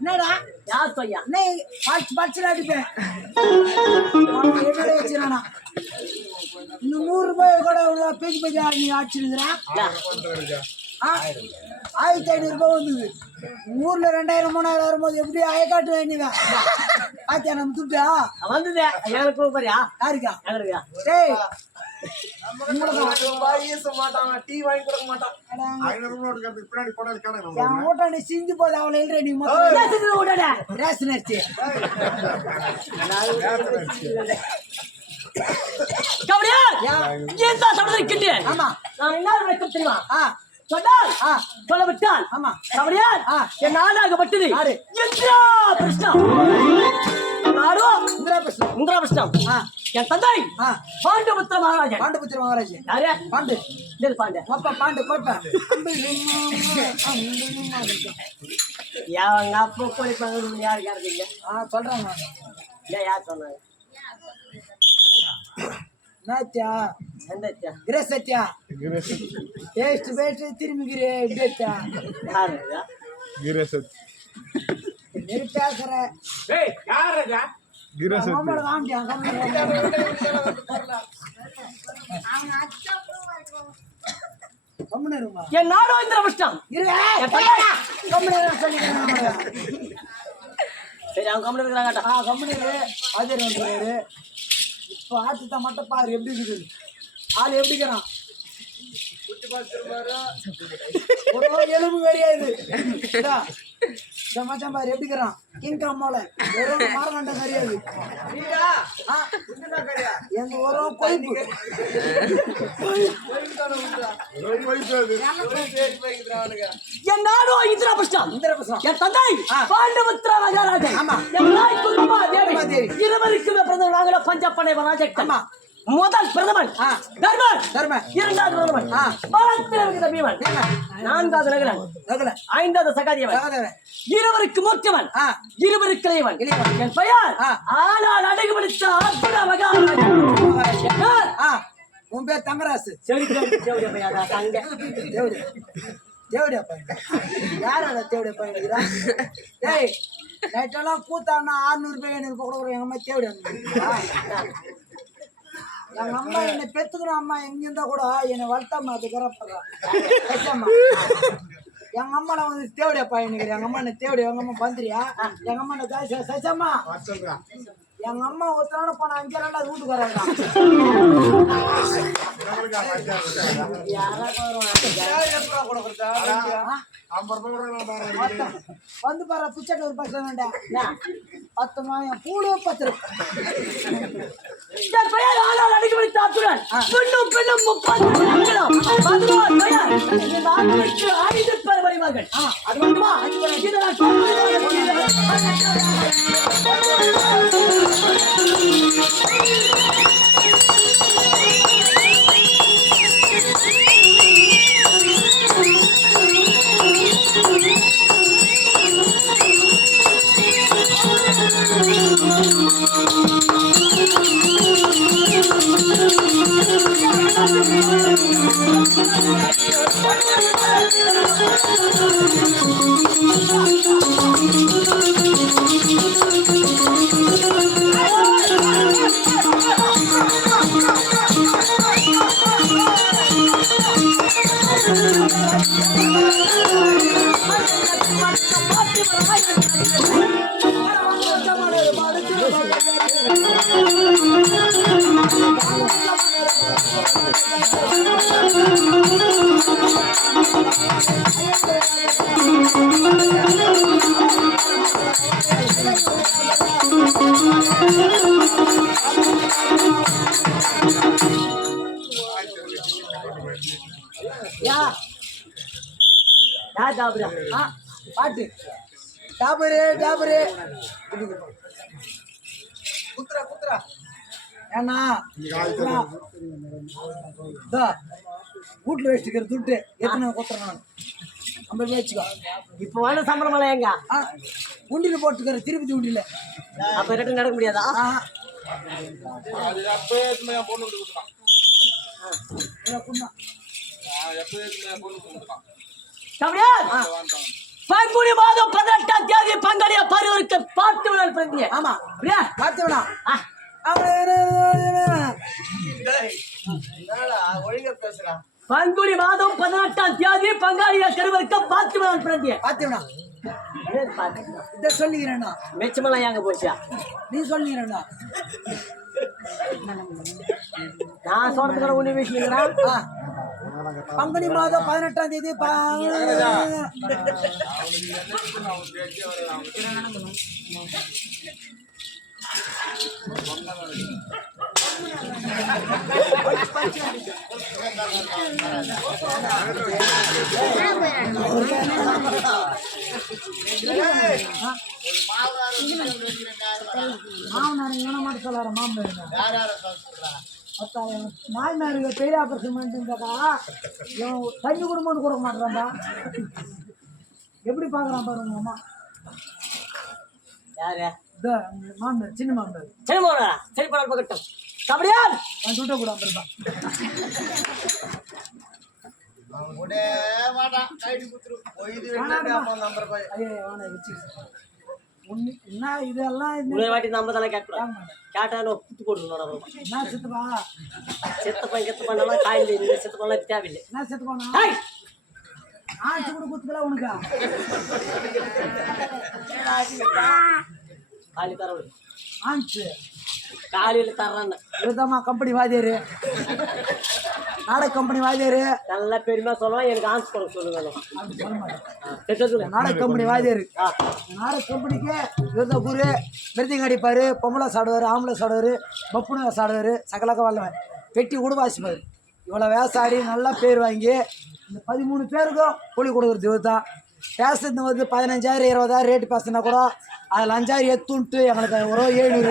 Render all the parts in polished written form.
என்னடா யார் சொய்யா நீ பச்சை அடிப்பேன் இன்னும் 100 ரூபாய் கூட பேச்சு பேச்சு நீ அடிச்சிருக்கிறா 1500 ரூபாய் வந்தது ஊர்ல 2000 3000 வரும்போது எப்படி அயக்காட்டு வேண்டியதா பாத்தியா நம்ம துட்டா வந்தது யாருக்கா டேய் சிந்து போது அவளை ரேஷன் அரிசி ஆமா நான் என்ன தெரியுமா சொன்னால் சொல்ல விட்டால் ஆமா கபடியால் என் நாடாகப்பட்டது என் தந்தை பாண்டுபுத்திர மகாராஜ் யாரு பாண்டு பாண்டு அப்பா பாண்டு அவங்க அப்பா கோழிப்பாங்க யாரு யாருக்கீங்க சொல்றாங்க யார் சொன்னாங்க நாத்தியா சந்தத்தியா கிரசத்தியா டேஸ்ட் பேஸ்ட் திரும்பிக்கிறே டேட்டா யாருடா கிரசத் நீ பேசுற ஏய் யாரடா கிரசத் நம்மள வாங்கியா அவன் அச்சா கம்முனருமா என் நாடோ இந்திர புஷ்டம் இருங்க கம்முனரு சொல்லிங்க சரி அவன் கம்முனரு இருக்கறாங்கடா கம்முனரு ஆஜர் வந்தாரு இப்போ ஆத்துட்ட மட்டும் பாரு எப்படி இருக்குது ஆள் எப்படிக்கிறான் ஒரு எலும்பு கிடையாது மச்சான் பாரு எப்படிக்கிறான் கிங்காம் போல ஒரு மாரகண்ட கிடையாது எங்க ஒரு கொய்ப்பு என் நாடோ இந்திரபுஷ்டம் என் தந்தை பாண்டுபுத்திர மகாராஜன் என் தாய் குருமா தேவி இருவருக்குமே பிறந்தவர்களாக பஞ்சப்படை ராஜக்தன் முதல் பிரதமன் தர்மன் இரண்டாவது பிரதமன் பலத்திரவித பீமன் நான்காவது நகுலன் ஐந்தாவது சகாதேவன் இருவருக்கு மூத்தவன் இருவருக்கு இளையவன் என் பெயர் ஆனால் அடகு பிடித்த அற்புத மகாராஜன் உன் பேர் தங்கராசு தேவடியா பையன் யாரோட தேவடியா பையன் டேய் நைட்டெல்லாம் கூத்தானா 600 ரூபாய் 700 ரூபாய் கூட எங்க அம்மா தேவடியா எங்க அம்மா என்னை பெத்துக்கிற அம்மா எங்கிருந்தா கூட என்னை வளர்த்தாம்மா அது கரப்படுறான் எங்க அம்மா நான் வந்து தேவடியா பையனுக்கிறேன் எங்க அம்மா என்ன தேவடியா எங்க அம்மா பந்திரியா எங்க அம்மா என்ன சச்சம்மா எங்க அம்மா ஒருத்தரான போன 5 நாள் அது வீட்டுக்கு வராங்க வந்து பாரு பிச்சை ஒரு பஸ் 10 மாயம் கூடு 10 அது மட்டுமா பாட்டு டாபரே டாபரே குத்ரா குத்ரா ஏன்னா வீட்டுல வச்சுக்கிற துட்டு எத்தனை குத்துறேன் 50 வச்சுக்கோ. இப்போ வந்து சம்பளம் எங்க உண்டியில போட்டுக்கிற திருப்பதி உண்டியில அப்ப ரெண்டு நடக்க முடியாதா? பங்குனி மாதம் 18ஆம் தேதி பங்காளிய பருவருக்கு பார்த்து விழா பிறந்தீங்க. ஆமா பார்த்து விழா ஒழுங்கா பேசுறான். பங்குனி மாதம் 18ஆம் தேதி பங்காளிய கருவருக்கு பார்த்து விழா பிறந்தீங்க. பார்த்து விழா இத சொல்லிக்கிறேன்னா மெச்சமெல்லாம் எங்க போச்சா? நீ சொல்லிக்கிறேன்னா நான் சொல்றதுல ஒண்ணு விஷயம். பங்குனி மாதம் 18ஆம் தேதி மாமனார் சொல்லார மாமனார் நாய்மாருக்கு பெரிய ஆபரேஷன் பண்ணிட்டுருந்தாக்கா தண்ணி குடும்பம்னு கொடுக்க மாட்டேறான்டா. எப்படி பார்க்குறான் பாருங்க அம்மா. யாரு? மாமனார் சின்ன மாமனார். சரி போறா சரி போற பக்கட்டும் அப்படியா நான் துட்ட கூட வந்துருப்பான். என்ன இதெல்லாம் வாட்டி நம்ம தானே கேட்கலாம். கேட்டாலும் குத்து போட்டுருந்தோம். என்ன சித்தப்பா சித்தப்பா செத்து காயில் இல்லை சித்தப்பா தேவையில்லை. என்ன சித்தப்பா ஆச்சு கூட குத்துக்கல உனக்கா காலி தர ஆச்சு காலையில தர்றான்னு இதுதாம்மா கம்பெனி வாதியாரு நாடக கம்பெனி வாதியாரு நல்லா பெருமையா சொல்லுவான். எனக்கு ஆன்ஸ் பண்ண சொல்லுங்க. நாடக கம்பெனி வாதியாரு நாடக கம்பெனிக்கு இவர்தான் குரு மிருதிங்க அடிப்பாரு, பொம்பளை சாடுவார், ஆம்பளை சாடுவார், பப்புனு சாடுவார், சகலக்க வல்லவன் பெட்டி கூட வாசிப்பார். இவ்வளோ வேசாடி நல்லா பேர் வாங்கி இந்த 13 பேருக்கும் கூலி கொடுக்குறது இவர் தான். பேசுறது வந்து 15,000 20,000 ரேட்டு பேசுனா கூட அதில் 5,000 எத்துன்ட்டு எங்களுக்கு ஒரு 700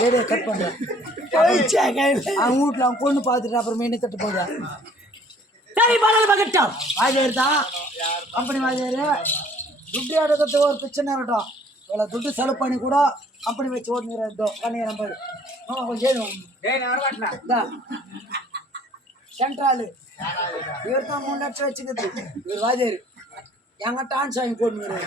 800 கட் பண்ணுறேன். அவங்க வீட்டில் அவங்க பொண்ணு பார்த்துட்டு அப்புறம் மீன் தட்டு போகுது. சரி பகட்டும் வாஜியார் தான் கம்பெனி வாஜியார். துட்டு எடுக்கிறது ஒரு பிரச்சனை இருக்கட்டும். இவ்வளோ துட்டு செலவு பண்ணி கூட கம்பெனி வச்சு ஓட்டுங்கிறோம் பண்ணிக்கிறேன் பாரு. சென்ட்ராலு இவர் தான் 3 லட்சம் வச்சுக்கிறது. இவர் வாஜியார் என்கிட்ட ஆன்ஸ் வாங்கி போட்டுங்கிறாரு.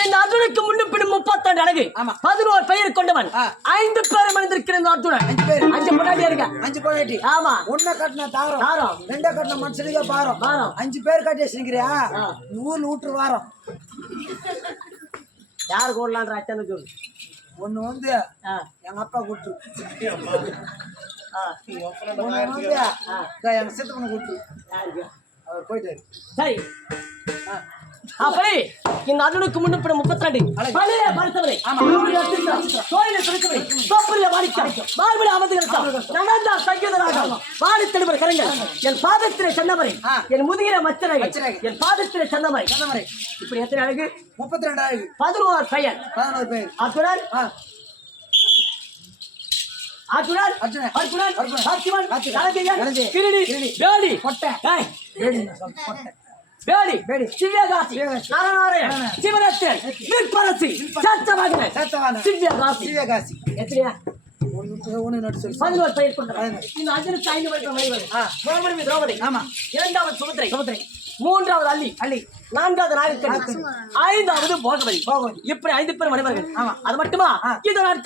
என் அர்ஜுனுக்கு முன்னும் பின்னும் 32 அழகு 11 பெயர் கொண்டவன் 5 பேர் மனிதர்கள் அர்ஜுனன். 5 பேர் 5 பொண்டாட்டி இருக்க 5 பொண்டாட்டி. ஆமா ஒன்ன கட்டின தாரம் 2 கட்டின மனுஷனுக்கே பாரம் 5 பேர் கட்டி வச்சுக்கிறியா ஊர்ல விட்டுரு வாரம். யாரு கூடலான்ற அச்சனை சொல்லு. ஒண்ணு வந்து எங்க அப்பா கூட்டு, எங்க சித்தப்பனை கூட்டு அவர் போயிட்டாரு. சரி அப்படி இந்த அர்ஜுனுக்கு முன்னுப்படும் 32 பழைய பரிசவரை கோயிலை துடிக்கவை தோப்பரிய வாடிக்கை மார்பிட அமர்ந்துகிறார் நடந்தா சங்கீதராக வாடி தெளிவர் கரங்கள் என் பாதத்திலே சென்னவரை என் முதுகிற மச்சரை என் பாதத்திலே சென்னவரை இப்படி எத்தனை அழகு 32 அழகு 11 பெயர் அர்ஜுனன் அர்ஜுனன் சத்தியவான் கணக்கையன் கிரீடி வேடி கொட்டை வேடி சிவகாசி நாராயண சிவரத்தன் நிற்பரசி சத்தவாகன சிவகாசி எத்தனையா 11 பெயர் கொண்ட இந்த அர்ஜுனுக்கு 5 வருடம் மணிவர்கள் திரௌபதி ஆமா இரண்டாவது சுபத்திரை மூன்றாவது அள்ளி நான்காவது நாயக்கன் ஐந்தாவது போகவதி இப்படி 5 பேர் மணிவர்கள் ஆமா அது மட்டுமா இது நான்